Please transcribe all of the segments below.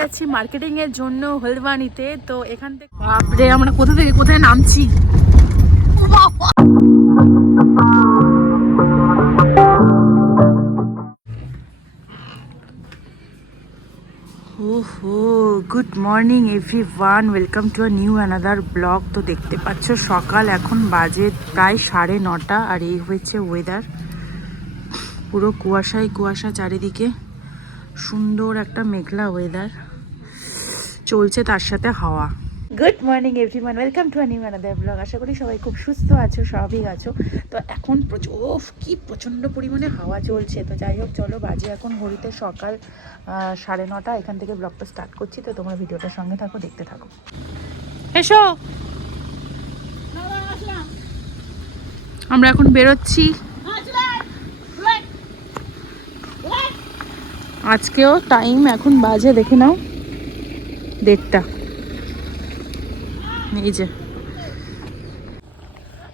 যাচ্ছি মার্কেটিং এর জন্য হলদিবানিতে, তো এখান থেকে বাপরে, আমরা কোথা থেকে কোথায় নামছি? Good morning everyone welcome to a new another blog তো দেখতে পাচ্ছ, সকাল এখন বাজে প্রায় সাড়ে নটা, আর এই হয়েছে ওয়েদার পুরো কুয়াশাই কুয়াশা চারিদিকে। সুন্দর একটা মেঘলা ওয়েদার চলছে তার সাথে হাওয়া। Good morning everyone welcome to new another blog আশা করি সবাই খুব সুস্থ আছো স্বাভাবিক আছো। তো এখন প্রচুর কি প্রচণ্ড পরিমাণে হাওয়া চলছে। তো যাই হোক চলো বাজে এখন ঘড়িতে সকাল সাড়ে নটা। এখান থেকে ব্লগটা স্টার্ট করছি। তো তোমরা ভিডিওটার সঙ্গে থাকো দেখতে থাকো। এসো! আমরা এখন বেরোচ্ছি। আজকেও টাইম এখন বাজে, দেখে নাও। দেড়টা। এই যে।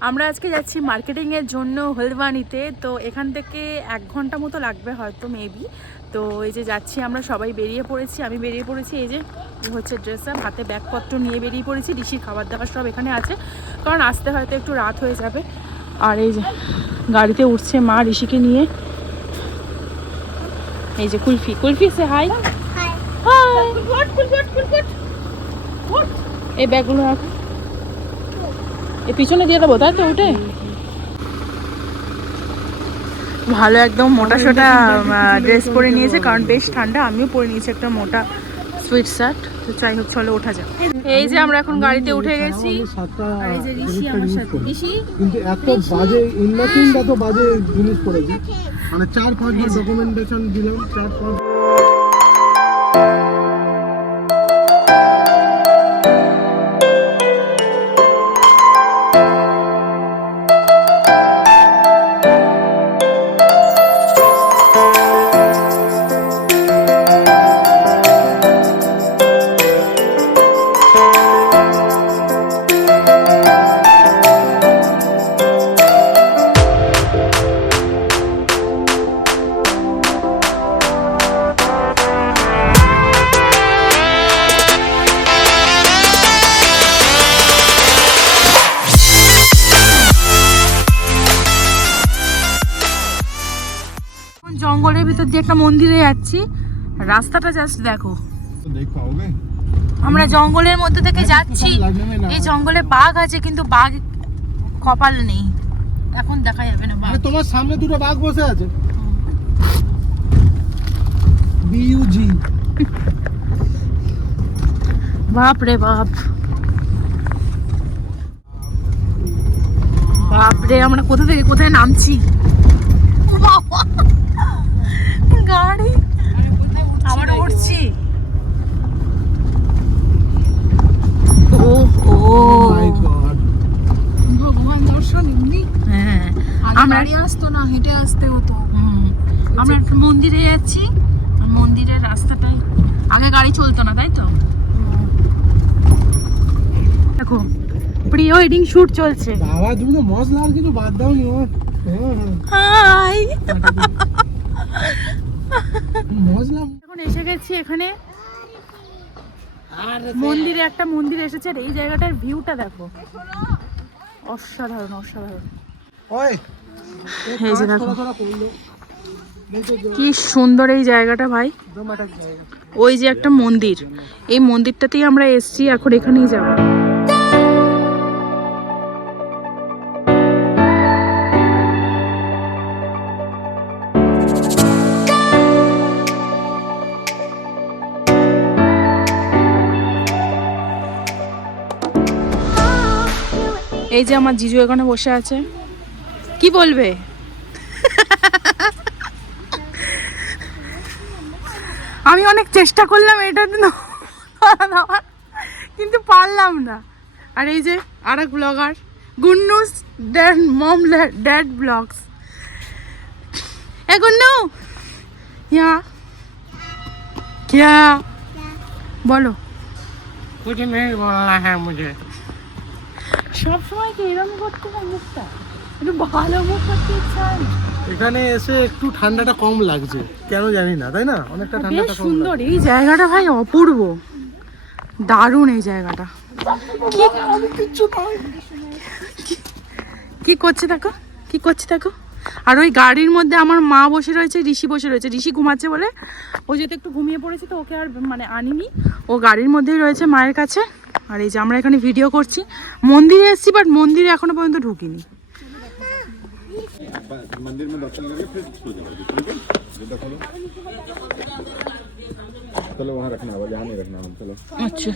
আমরা আজকে যাচ্ছি মার্কেটিংয়ের জন্য হলদিবানিতে তো এখান থেকে এক ঘণ্টা মতো লাগবে হয়তো মেবি তো এই যে যাচ্ছি আমরা, সবাই বেরিয়ে পড়েছি, আমি বেরিয়ে পড়েছি, এই যে হচ্ছে ড্রেস আপ হাতে ব্যাগপত্র নিয়ে বেরিয়ে পড়েছি, ঋষির খাবার দাবার সব এখানে আছে। কারণ আসতে হয়তো একটু রাত হয়ে যাবে। আর এই যে, গাড়িতে উঠছে মা ঋষিকে নিয়ে। এই যে kulfi kulfi say hi hi এই ব্যাগগুলো রাখো। এ পিছনে দিয়ে দেবো তাই তো উঠে? ভালো একদম মোটা সোটা ড্রেস পরে নিয়েছে কারণ বেশ ঠান্ডা আমিও পরে নিয়েছি একটা মোটা। সুইট শার্ট তো যাই হোক চলো ওঠা যাক। এই যে আমরা এখন গাড়িতে উঠে গেছি। আর এই যে ঋষি আমার সাথে। ঋষি? কিন্তু এত বাজে ইনমার্কিং এত বাজে জিনিস পড়েছি। মানে চার পাঁচ ডকুমেন্টেশন দিলাম চার পাঁচ ভিতর দিয়ে একটা মন্দিরে যাচ্ছি রাস্তাটা জাস্ট দেখো। আমরা জঙ্গলের মধ্যে থেকে যাচ্ছি। এই জঙ্গলে বাঘ আছে কিন্তু বাঘ কপাল নেই। এখন দেখা যাবে না বাঘ। তোমার সামনে দুটো বাঘ বসে আছে। বিইউজি বাপ রে বাপ। বাপ রে আমরা কোথা থেকে কোথায় নামছি? বাবা! গাড়ি আবার উঠছি ও ও মাই গড ভগবান দর্শন এমনি হ্যাঁ আগে আমরা গাড়ি আসতো না হেঁটে আসতে হতো। হুম, আমরা একটা মন্দিরে যাচ্ছি মন্দিরের রাস্তাটাই আগে গাড়ি চলতো না তাই তো? দেখো প্রি ওয়েডিং শুট চলছে। বাবা তুমি তো মশলা আর কিছু বাদ দাও নি হ্যাঁ হাই। মশলা এখন এসে গেছি এখানে। মন্দিরে একটা মন্দির এসেছে আর এই জায়গাটার ভিউটা দেখো। অসাধারণ অসাধারণ। ওই এই যে দেখো। কি সুন্দর এই জায়গাটা ভাই। ওই যে একটা মন্দির। এই মন্দিরটাতেই আমরা এসছি এখন এখানেই যাব। এই যে আমার জিজু এখানে বসে আছে। কি বলবে আমি অনেক চেষ্টা করলাম এটা ধরা দেওয়ার কিন্তু পারলাম না আর এই যে আর এক blogger Gunnu's dad mom dad blogs এ গুন্নু ইয়া क्या বলো कुछ नहीं बोलना है मुझे সব সময় কি এরকম করতে হয় মুখটা একটু ভালো মুখ করতে ইচ্ছা এখানে এসে একটু ঠান্ডাটা কম লাগছে। কেন জানি না তাই না? অনেকটা ঠান্ডাটা কম সুন্দর। এই জায়গাটা ভাই অপূর্ব। দারুণ এই জায়গাটা। কি- কি করছে দেখো? কি করছে দেখো? আর ওই গাড়ির মধ্যে আমার মা বসে রয়েছে ঋষি বসে রয়েছে। ঋষি ঘুমাচ্ছে বলে ও যেহেতু একটু ঘুমিয়ে পড়েছে তো ওকে আর মানে আনিনি। ও গাড়ির মধ্যেই রয়েছে মায়ের কাছে। আর এই যে আমরা এখানে ভিডিও করছি। মন্দিরে এসেছি বাট মন্দিরে এখনও পর্যন্ত ঢুকিনি। मंदिर में दर्शन करके फिर सो जाओगे ठीक है जूता खोलो चलो वहाँ रखना होगा यहाँ नहीं रखना चलो আচ্ছা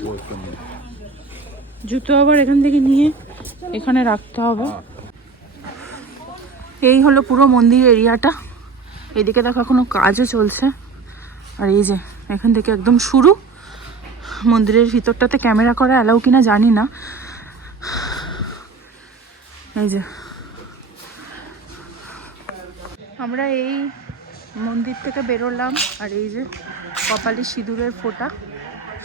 জুতো আবার এখান থেকে নিয়ে এখানে রাখতে হবে এই হলো পুরো মন্দির এরিয়াটা এদিকে দেখো এখনো কাজও চলছে আর এই যে এখান থেকে একদম শুরু মন্দিরের ভিতরটাতে ক্যামেরা করা অ্যালাউ কিনা জানি না এই যে আমরা এই মন্দির থেকে বেরোলাম আর এই যে কপালে সিঁদুরের ফোঁটা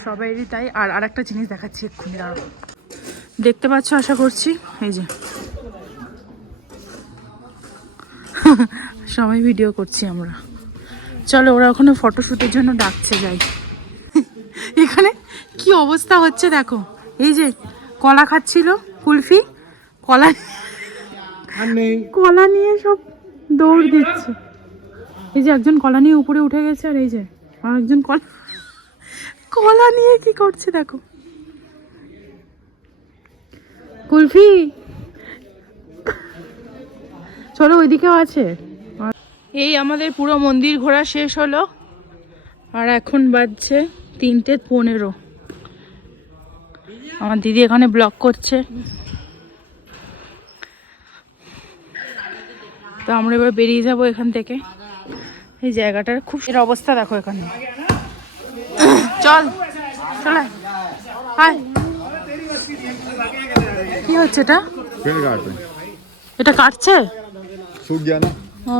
সবাইরই তাই। আর আরেকটা জিনিস দেখাচ্ছি এক্ষুনি দাঁড়াও। দেখতে পাচ্ছ আশা করছি? এই যে। সবাই ভিডিও করছি আমরা। চলো ওরা ওখানে ফটোশ্যুটের জন্য ডাকছে যাই। এখানে কি অবস্থা হচ্ছে দেখো। এই যে কলা খাচ্ছিল কুলফি কলা কলা নিয়ে সব দৌড় দিচ্ছে। এই যে একজন কলা নিয়ে উপরে উঠে গেছে আর এই যে আর একজন কলা কলা নিয়ে কি করছে দেখো। কুলফি, চলো ওইদিকেও আছে। এই আমাদের পুরো মন্দির ঘোরা শেষ হলো। আর এখন বাজছে তিনটে পনেরো। আমার দিদি এখানে ব্লক করছে। তো আমরা এবার বেরিয়ে যাব এখান থেকে। এই জায়গাটার খুব এর অবস্থা দেখো এখানে। চল চলে। কি হচ্ছে এটা? এটা কাটছে? ও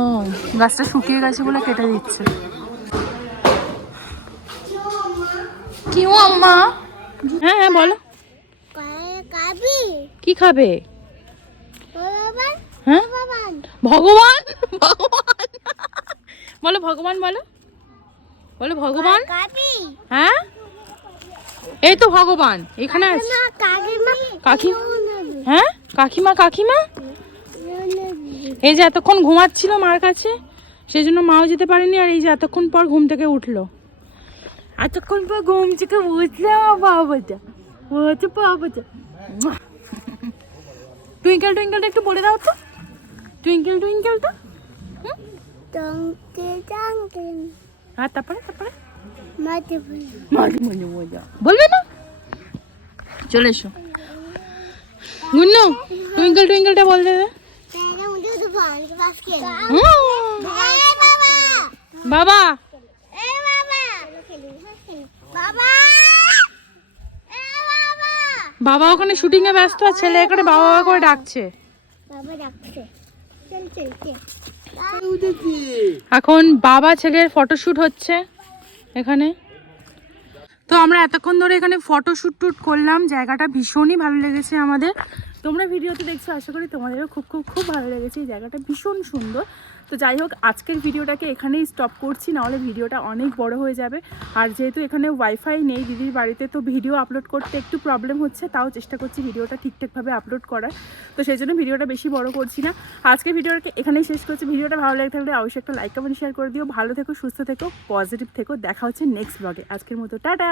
গাছটা শুকিয়ে গেছে বলে কেটে দিচ্ছে। কি আম্মা? হ্যাঁ হ্যাঁ বলো। কি খাবে? হ্যাঁ? ভগবান? ভগবান। বলো ভগবান বলো। বলো ভগবান। হ্যাঁ? এই তো ভগবান এখানে আছে কাকি হ্যাঁ? কাকিমা কাকিমা? এই যে এতক্ষণ ঘুমাচ্ছিল মার কাছে সেই জন্য মাও যেতে পারেনি আর এই যে এতক্ষণ পর ঘুম থেকে উঠল। এতক্ষণ পর ঘুম থেকে উঠলে বাবাটা হচ্ছে বাবাটা টুইঙ্কেল টুইঙ্কেলটা একটু বলে দাও তো। টুইঙ্কেল টুইঙ্কেল তো? আর তারপরে তারপরে? বলবে না? চলে এসো। গুন্নু টুইঙ্কেল টুইঙ্কেলটা বল দাদা বাবা। বাবা ওখানে শুটিংয়ে ব্যস্ত আর ছেলে এখানে বাবা বাবা করে ডাকছে। বাবা ডাকছে। এখন বাবা ছেলের ফটোশ্যুট হচ্ছে এখানে। তো আমরা এতক্ষণ ধরে এখানে ফটোশ্যুট টুট করলাম, জায়গাটা ভীষণই ভালো লেগেছে আমাদের। তোমরা ভিডিওতে দেখছ, আশা করি তোমাদেরও খুব খুব খুব ভালো লেগেছে। এই জায়গাটা ভীষণ সুন্দর। তো যাই হোক, আজকের ভিডিওটাকে এখানেই স্টপ করছি, নাহলে ভিডিওটা অনেক বড় হয়ে যাবে। আর যেহেতু এখানে ওয়াইফাই নেই, দিদির বাড়িতে তো ভিডিও আপলোড করতে একটু প্রবলেম হচ্ছে, তাও চেষ্টা করছি ভিডিওটা ঠিকঠাকভাবে আপলোড করার। তো সেই জন্য ভিডিওটা বেশি বড় করছি না। আজকের ভিডিওটাকে এখানেই শেষ করছি। ভিডিওটা ভালো লাগে থাকলে অবশ্যই একটা লাইক কমেন্ট শেয়ার করে দিও। ভালো থেকো, সুস্থ থেকো পজিটিভ থেকো। দেখা হচ্ছে নেক্সট ব্লগে আজকের মতো, টাটা!